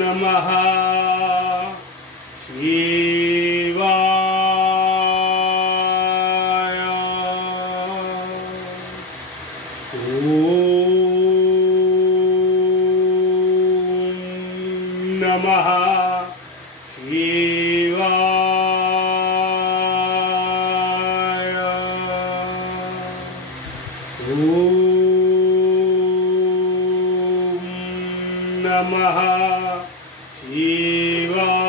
नमः शिवाय। नमः शिवाय। नमः शिवाय।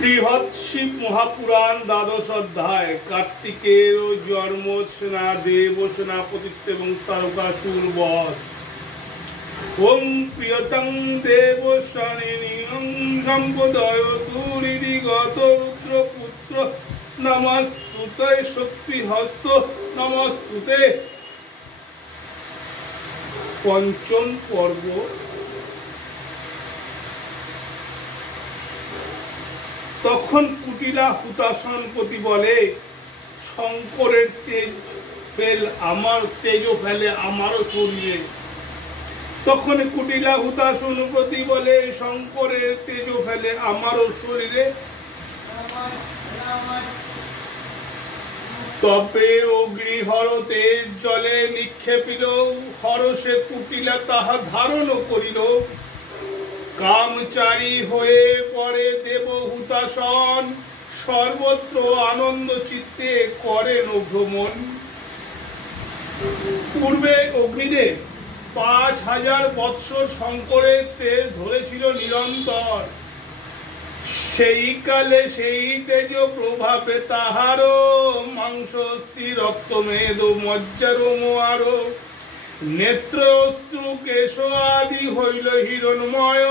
বৃহৎ শিব মহাপুরাণ দ্বাদশ অধ্যায়। কার্তিকের জন্ম, সেনা দেব সেনাপতিত্ব এবং তারকাসুর বধ। ওম প্রিয়তং দেব শনিনিয়ং সম্পদয় তুরিদিগত রুদ্রপুত্র নমস্তুতে শক্তিহস্ত নমস্তুতে। পঞ্চম পর্ব। তখন কুটিলা হুতাসনপতি বলে, শঙ্করের তেজ ফেলে আমারও শরীরে। তখন কুটিলা হুতাসনপতি বলে, শঙ্করের তেজ ফেলে আমারও শরীরে। তবে অগ্নিহর তেজ জলে নিক্ষেপিল, হরষে কুটিলা তাহা ধারণ করিল। কামচারী হয়ে পড়ে দেব হুতাসন, সর্বত্র আনন্দ চিত্তে করেন ভ্রমণ। পূর্বে অগ্নিদেব 5000 বৎসর শঙ্করের তেজ ধরেছিল নিরন্তর। সেই কালে সেই তেজ প্রভাবে তাহারও মাংসস্থি রক্তমেদ মজ্জারোম আরো। নেত্র অশ্রু কেশ আদি হইল হিরণময়,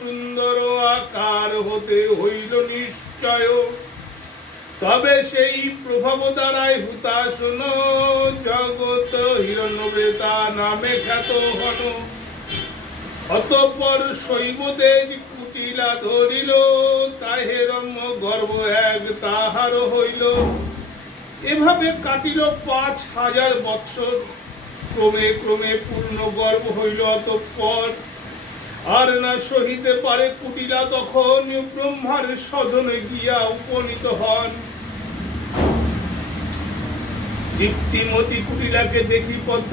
সুন্দর আকার হতে হইল নিশ্চয়। তবে সেই প্রভাব দ্বারাই হুতাসন জগৎ হিরণ্যবেতা নামে খ্যাত হন। অতঃপর শৈবদেব কুটিলা ধরিল, তাহে রম্য গর্ব এক তাহার হইল। এভাবে কাটিল 5000 বৎসর। ক্রমে ক্রমে পূর্ণ গর্ব হইল। অতঃপর আর না সহিতে পারে কুটিলা, তখন ব্রহ্মার সদনে গিয়া উপনীত হন। দীপ্তিমতী কুটিলাকে দেখি